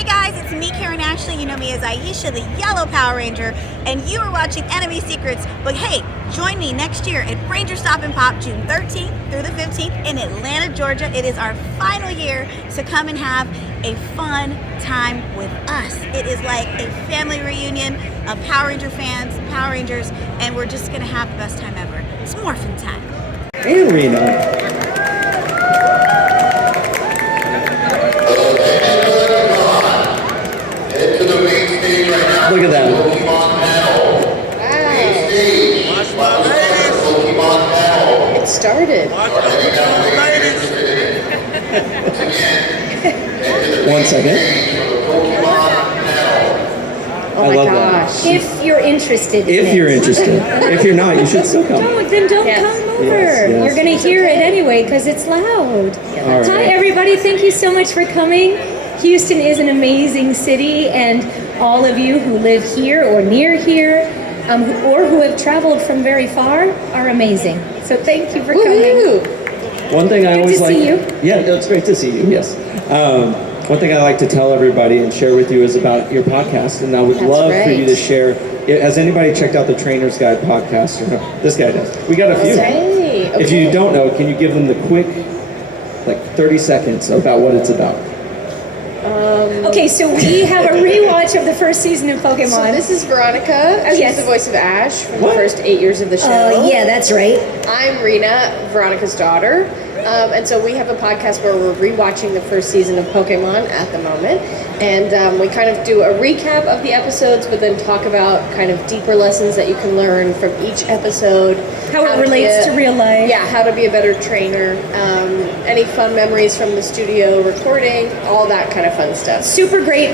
Hey guys, it's me, Karen Ashley. You know me as Aisha, the Yellow Power Ranger, and you are watching Enemy Secrets. But hey, join me next year at Ranger Stop and Pop, June 13th through the 15th in Atlanta, Georgia. It is our final year, so come and have a fun time with us. It is like a family reunion of Power Ranger fans, Power Rangers, and we're just gonna have the best time ever. It's morphin' time. Hey, Rena. Look at that. It started. 1 second. Oh my gosh. If you're interested in If you're interested. If you're not, you should still come. Don't come over. Yes. You're going to hear it anyway because it's loud. All Hi, right. everybody. Thank you so much for coming. Houston is an amazing city, and all of you who live here or near here, or who have traveled from very far, are amazing. So thank you for coming. One thing I Good always to like. see you. Yeah, it's great to see you. Yes. One thing I like to tell everybody and share with you is about your podcast, and I would love for you to share. Has anybody checked out the Trainer's Guide podcast? Or no? This guy does. We got a few. Okay. If you don't know, can you give them the quick, 30 seconds about what it's about? Okay, so we have a rewatch of the first season of Pokemon. So this is Veronica. She's yes. the voice of Ash from the first 8 years of the show. Yeah, that's right. I'm Rena, Veronica's daughter. And so we have a podcast where we're rewatching the first season of Pokemon at the moment. And we kind of do a recap of the episodes, but then talk about kind of deeper lessons that you can learn from each episode. How it relates to real life. Yeah, how to be a better trainer. Any fun memories from the studio recording, all that kind of fun stuff. Super great.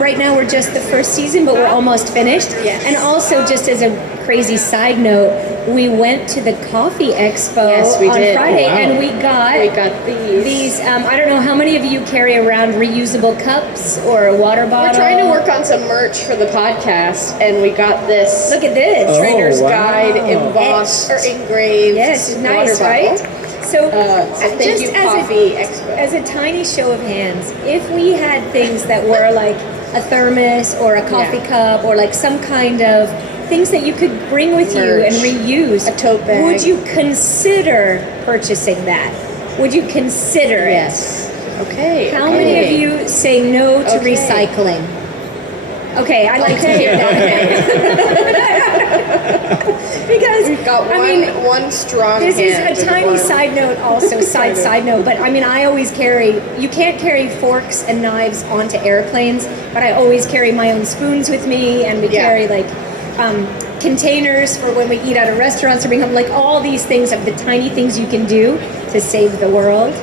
Right now we're just the first season, but we're almost finished. Yes. And also, just as a crazy side note, we went to the Coffee Expo we on did. Friday, Oh, wow. and we got these. I don't know how many of you carry around reusable cups or a water bottle. We're trying to work on some merch for the podcast, and we got this. Look at this. Oh, Trainer's wow. Guide embossed or engraved. Yes, nice, water right? bottle. So, Thank just you, as Coffee Expo. as a tiny show of hands, if we had things that were like a thermos or a coffee cup or like some kind of things that you could bring with you and reuse, A tote bag. would you consider purchasing that? Would you consider it? Yes. Okay. How many of you say no to Okay. recycling? Okay, I like to hear that. Because We've got one strong this is hand a and tiny one- side note also, side note, but I mean, I always you can't carry forks and knives onto airplanes, but I always carry my own spoons with me, and we carry containers for when we eat at a restaurant, so bring home, all these things of the tiny things you can do to save the world.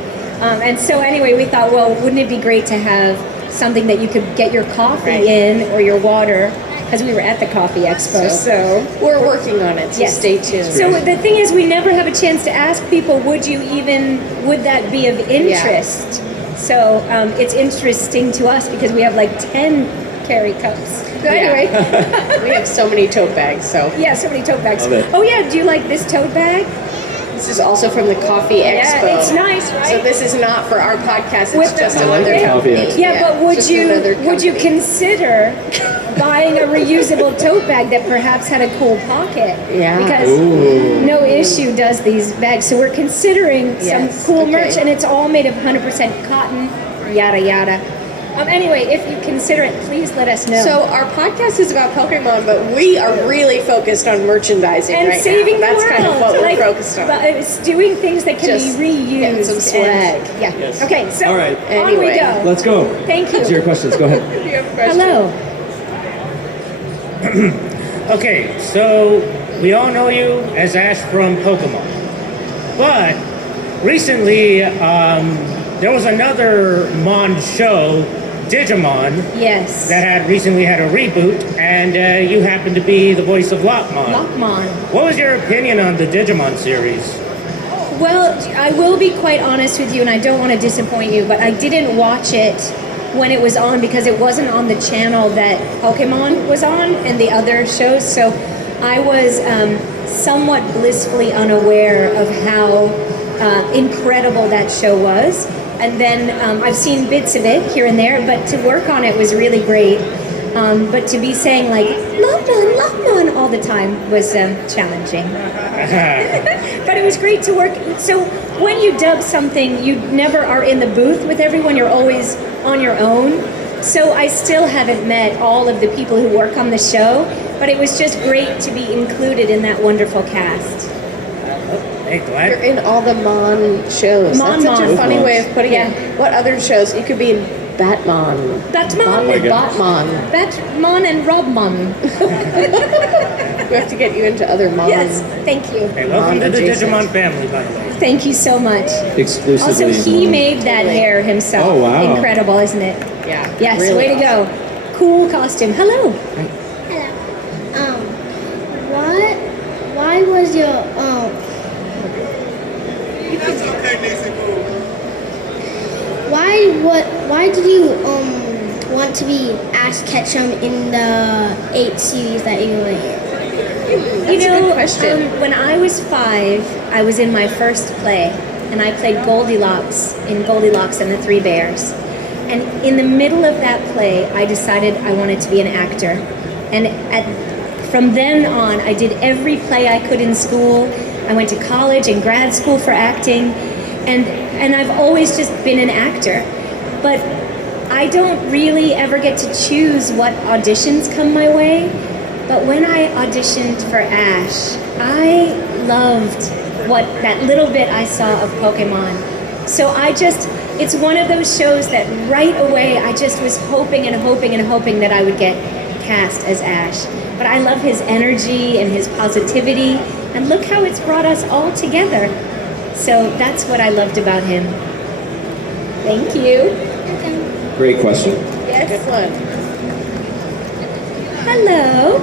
And so anyway, we thought, well, wouldn't it be great to have something that you could get your coffee in or your water, because we were at the Coffee Expo, so we're working on it, so stay tuned. so the thing is, we never have a chance to ask people, would that be of interest? So it's interesting to us because we have 10 carry cups. But anyway. We have so many tote bags, so. Yeah, so many tote bags. Love it. Oh yeah, do you like this tote bag? This is also from the Coffee Expo. Yeah, it's nice, right? So this is not for our podcast, With it's the just Coffee another Expo. company. Coffee Expo. Yeah, but would just you another company. consider buying a reusable tote bag that perhaps had a cool pocket? Yeah. Because No Issue does these bags, so we're considering some cool merch, and it's all made of 100% cotton, yada yada. Anyway, if you consider it, please let us know. So our podcast is about Pokemon, but we are really focused on merchandising and right saving now. the That's world. kind of what we're focused on. But it's doing things that can Just be reused. getting some swag. And- yeah. Yes. Okay. So All right. on we Anyway. go. Let's go. Thank you. Let's hear your questions. Go ahead. Do you have a question? Hello. Okay, so we all know you as Ash from Pokemon. But recently, there was another Mon show, Digimon, Yes. that had recently had a reboot, and you happen to be the voice of Lockmon. Lockmon. What was your opinion on the Digimon series? Well, I will be quite honest with you, and I don't want to disappoint you, but I didn't watch it when it was on because it wasn't on the channel that Pokemon was on and the other shows. So I was somewhat blissfully unaware of how incredible that show was. and then I've seen bits of it here and there, but to work on it was really great. But to be saying like love mon all the time was challenging. But it was great to work. So when you dub something, you never are in the booth with everyone. You're always on your own. So I still haven't met all of the people who work on the show, but it was just great to be included in that wonderful cast. Hey, glad. You're in all the Mon shows. That's such a funny way of putting it. What other shows? You could be in Batman. Batman. Batman and Robmon. We have to get you into other Mon. Yes, thank you. Hey, welcome to the Digimon family, by the way. Thank you so much. Exclusively. Also, he Mon. made that hair himself. Oh, wow. Incredible, isn't it? Yeah. Yes, really way to go. Cool costume. Hello. Why was your why did you want to be Ash Ketchum in the 8 series that you were in? That's a good question. When I was 5, I was in my first play, and I played Goldilocks in Goldilocks and the Three Bears. And in the middle of that play, I decided I wanted to be an actor. And from then on, I did every play I could in school. I went to college and grad school for acting, and I've always just been an actor. But I don't really ever get to choose what auditions come my way. But when I auditioned for Ash, I loved that little bit I saw of Pokémon. So it's one of those shows that right away I just was hoping and hoping and hoping that I would get cast as Ash. But I love his energy and his positivity, and look how it's brought us all together. So that's what I loved about him. Thank you. Great question. Yes. Good one. Hello.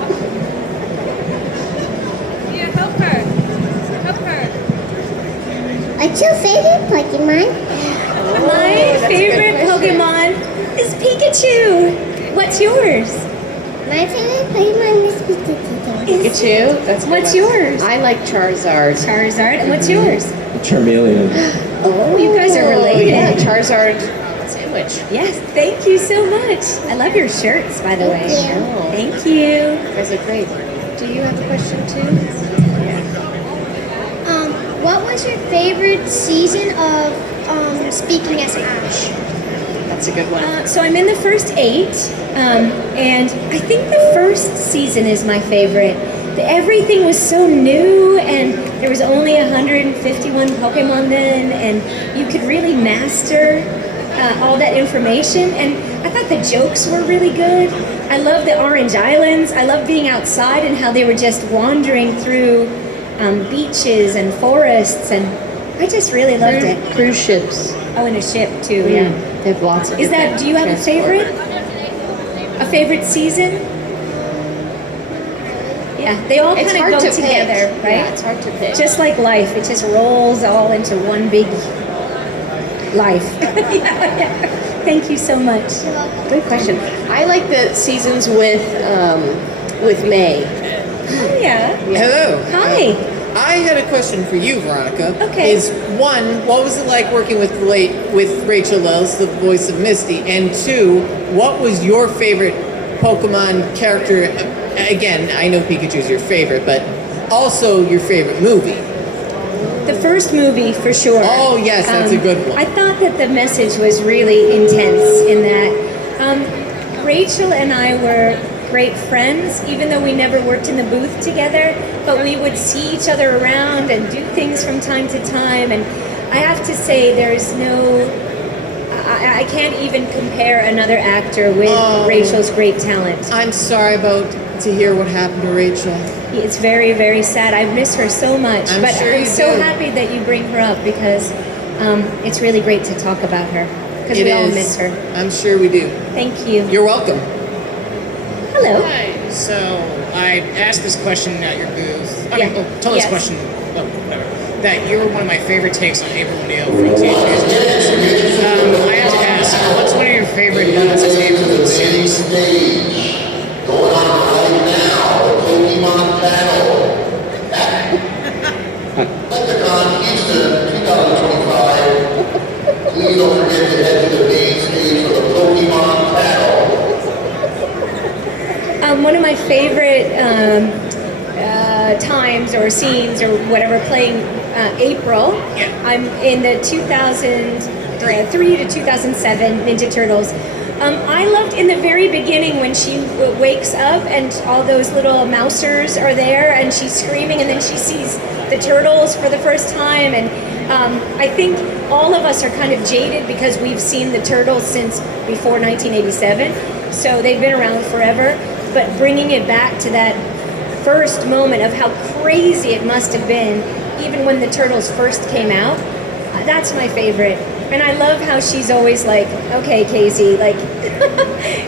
Yeah, help her. Help her. What's your favorite Pokemon? My favorite Pokemon is Pikachu. What's yours? My favorite Pokemon is Pikachu. Pikachu. That's a good What's one. yours? I like Charizard. Charizard. And what's yours? Charmeleon. Oh, you guys are related. Yeah, Charizard sandwich. Yes, thank you so much. I love your shirts, by the way. Thank you. Oh, Thank you. you guys are great. Do you have a question too? What was your favorite season of Speaking as Ash? That's a good one. So I'm in the first 8, and I think the first season is my favorite. Everything was so new, and there was only 151 Pokemon then, and you could really master all that information. And I thought the jokes were really good. I love the Orange Islands. I love being outside and how they were just wandering through beaches and forests, and I just really loved it. Cruise ships. Oh, and a ship too, yeah. They have lots of. Is that? Do you have a favorite? A favorite season? Yeah, they all It's kind hard of go to together, pick. right? Yeah, it's hard to pick. Just like life, it just rolls all into one big life. Yeah. Thank you so much. Good question. I like the seasons with May. Oh yeah. Hello. Hi. I had a question for you, Veronica. Okay. Is one, what was it like working with Rachel Lillis, the voice of Misty? And two, what was your favorite Pokemon character? Again, I know Pikachu's your favorite, but also your favorite movie. The first movie, for sure. Oh, yes, that's a good one. I thought that the message was really intense in that. Rachel and I were great friends, even though we never worked in the booth together, but we would see each other around and do things from time to time. And I have to say, there's no... I can't even compare another actor with Rachel's great talent. I'm sorry to hear what happened to Rachel. It's very, very sad. I miss her so much. I'm but sure I'm you so do. happy that you bring her up because it's really great to talk about her. Because we all miss her. I'm sure we do. Thank you. You're welcome. Hello. Hi. So I asked this question at your booth. Told Yes. this question. Oh, whatever. That you were one of my favorite takes on April O'Neil from Teenage Mutant Ninja Turtles. I have to ask, what's one of your favorite moments in the April series? Going on right now, Pokemon Battle. Lexicon Houston 2025. please don't forget to head to the main stage for the Pokemon panel. One of my favorite times or scenes or whatever playing April. I'm in the 2003 to 2007 Ninja Turtles. I loved in the very beginning when she wakes up and all those little mousers are there and she's screaming and then she sees the turtles for the first time. And I think all of us are kind of jaded because we've seen the turtles since before 1987. So they've been around forever. But bringing it back to that first moment of how crazy it must have been, even when the turtles first came out, that's my favorite. And I love how she's always like, okay, Casey, like,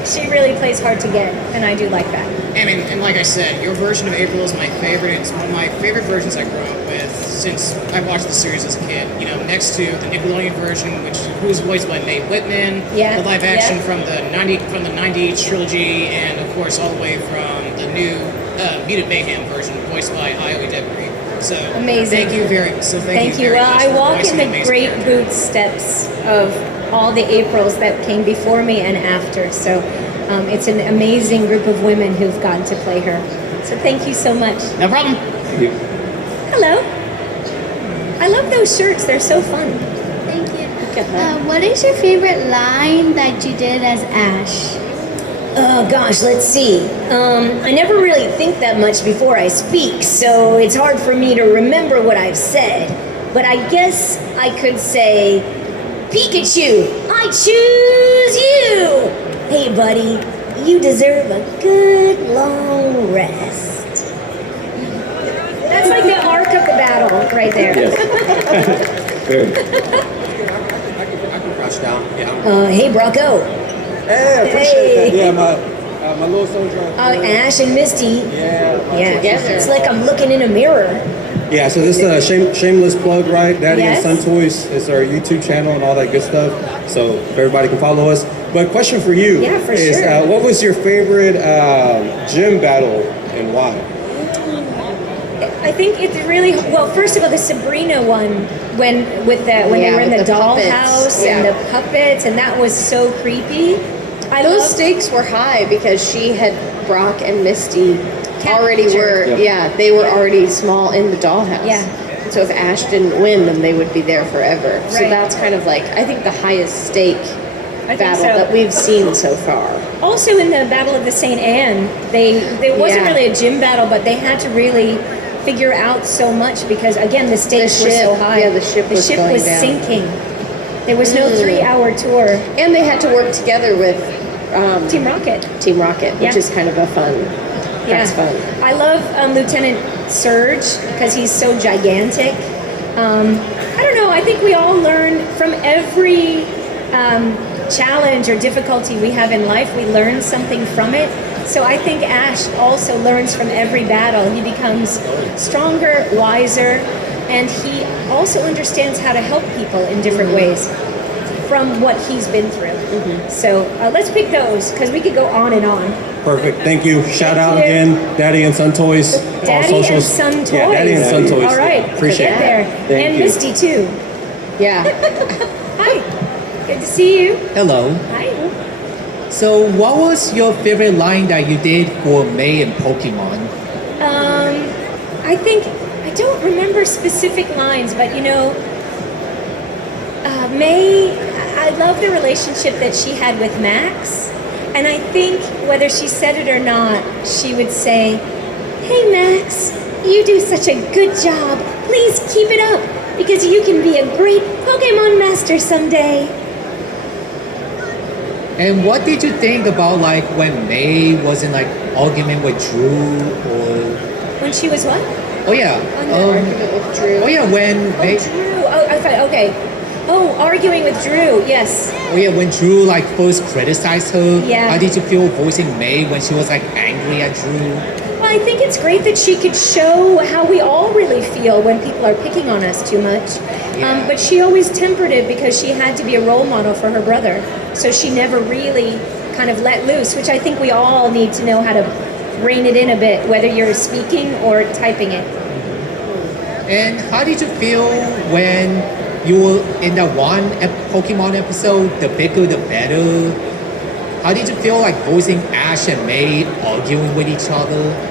she really plays hard to get, and I do like that. I mean, and like I said, your version of April is my favorite. It's one of my favorite versions I grew up with since I watched the series as a kid. You know, next to the Nickelodeon version, who's voiced by Mae Whitman, the live action from the '90s trilogy, and of course all the way from the new Mutant Mayhem version, voiced by Iowa Debris. So amazing. Thank you very much. So thank you. Well, Very much I for walk voicing in an the amazing great character. footsteps of all the Aprils that came before me and after. So it's an amazing group of women who've gotten to play her. So thank you so much. No problem. Hello. I love those shirts. They're so fun. Thank you. What is your favorite line that you did as Ash? Oh gosh, let's see. I never really think that much before I speak, so it's hard for me to remember what I've said. But I guess I could say, Pikachu, I choose you! Hey buddy, you deserve a good long rest. That's like the arc of the battle right there. Yes. I can crouch down. Hey Brocco. Hey, I appreciate that. Yeah, my little soldier. Ash and Misty. Yeah. It's like I'm looking in a mirror. Yeah, so this is a shameless plug, right? Daddy Yes. and Son Toys is our YouTube channel and all that good stuff. So everybody can follow us. But question for you is, what was your favorite gym battle and why? I think it's really well. First of all, the Sabrina one when they were in the dollhouse and the puppets, and that was so creepy. Those stakes were high because she had Brock and Misty already were. Yep. They were already small in the dollhouse. Yeah. So if Ash didn't win, then they would be there forever. So Right. that's kind of like I think the highest stake I think battle so. that we've seen so far. Also, in the Battle of the St. Anne, there wasn't really a gym battle, but they had to really figure out so much because again the stakes were so high. Yeah, the ship was going down. sinking. There was no 3-hour tour. And they had to work together with Team Rocket. Team Rocket, which is kind of a fun. That's fun. I love Lieutenant Surge because he's so gigantic. I don't know. I think we all learn from every challenge or difficulty we have in life. We learn something from it. So I think Ash also learns from every battle. He becomes stronger, wiser, and he also understands how to help people in different ways from what he's been through. So let's pick those because we could go on and on. Perfect. Thank you. Shout out you. again, Daddy and Son Toys. All Daddy and socials. Son Toys. Yeah, Daddy and Son Toys. All right, Appreciate get it. there. Thank and you. Misty too. Yeah. Hi. Good to see you. Hello. Hi. So, what was your favorite line that you did for May and Pokemon? I think I don't remember specific lines, but May. I love the relationship that she had with Max, and I think whether she said it or not, she would say, "Hey Max, you do such a good job. Please keep it up because you can be a great Pokemon master someday." And what did you think about like when May was in like argument with Drew or? When she was what? Oh yeah. Argument with Drew. Oh yeah, when May. Drew. Oh, I thought, okay. Oh, arguing with Drew. Yes. Oh yeah, when Drew like first criticized her. Yeah. How did you feel voicing May when she was like angry at Drew? Well, I think it's great that she could show how we all really feel when people are picking on us too much. Yeah. But she always tempered it because she had to be a role model for her brother. So she never really kind of let loose, which I think we all need to know how to rein it in a bit, whether you're speaking or typing it. And how did you feel when you were in that one Pokemon episode, the bigger the better. How did you feel like voicing Ash and May arguing with each other?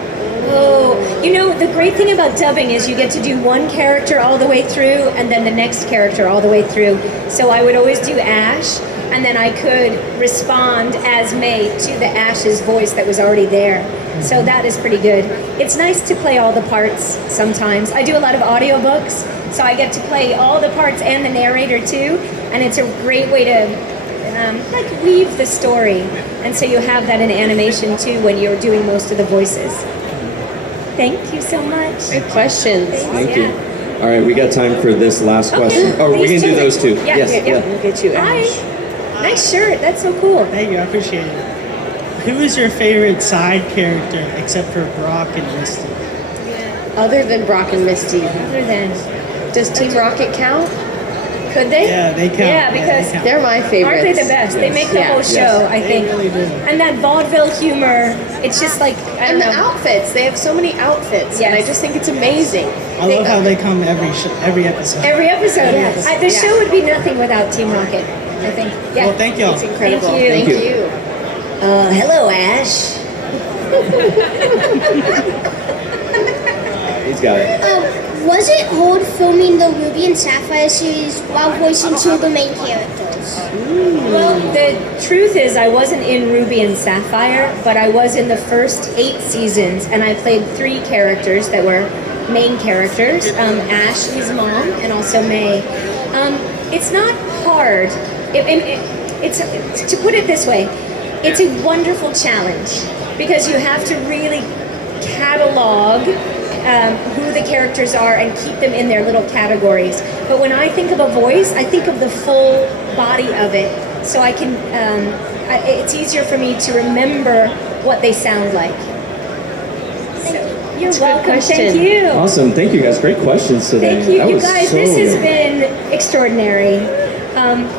Oh, you know, the great thing about dubbing is you get to do one character all the way through and then the next character all the way through. So I would always do Ash, and then I could respond as May to the Ash's voice that was already there. So that is pretty good. It's nice to play all the parts sometimes. I do a lot of audiobooks, so I get to play all the parts and the narrator too, and it's a great way to like weave the story. And so you have that in animation too when you're doing most of the voices. Thank you so much. Good questions. Thank you. All right, we got time for this last question. Oh, we can do those two. Yeah, yes, yeah. We'll get you Hi. Ash. Nice shirt. That's so cool. Thank you. I appreciate it. Who is your favorite side character except for Brock and Misty? Other than Brock and Misty. Other than. Does Team Rocket count? Could they? Yeah, they count. Yeah, because they're my favorites. Aren't they the best? They make the whole show, I think. They really do. And that vaudeville humor, it's just like, I don't And know. the outfits. They have so many outfits. And I just think it's amazing. I love how they come every episode. Every episode. Yes. The show would be nothing without Team Rocket, I think. Yeah. Well, thank y'all. It's incredible. Thank you. Hello, Ash. He's got it. Was it hard filming the Ruby and Sapphire series while voicing two of the main characters? Well, the truth is I wasn't in Ruby and Sapphire, but I was in the first 8 seasons, and I played 3 characters that were main characters, Ash, his mom, and also May. It's not hard. It's to put it this way, it's a wonderful challenge because you have to really catalog who the characters are and keep them in their little categories. But when I think of a voice, I think of the full body of it, so I can. It's easier for me to remember what they sound like. You're welcome. Thank you. Awesome. Thank you guys. Great questions today. Thank you, That you was guys. so This has good. been extraordinary.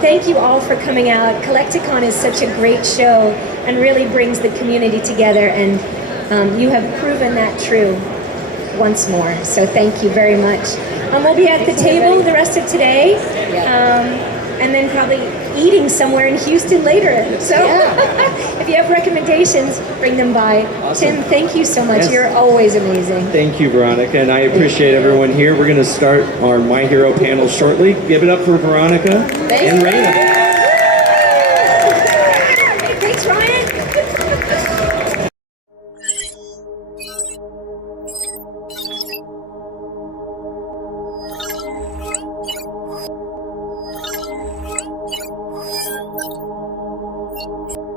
Thank you all for coming out. Collecticon is such a great show and really brings the community together, and you have proven that true once more. So thank you very much. We'll be at the table the rest of today, and then probably eating somewhere in Houston later. So if you have recommendations, bring them by. Awesome. Tim, thank you so much. Yes. You're always amazing. Thank you, Veronica, and I appreciate everyone here. We're going to start our My Hero panel shortly. Give it up for Veronica and Raina. Thanks, Ryan. Thank you.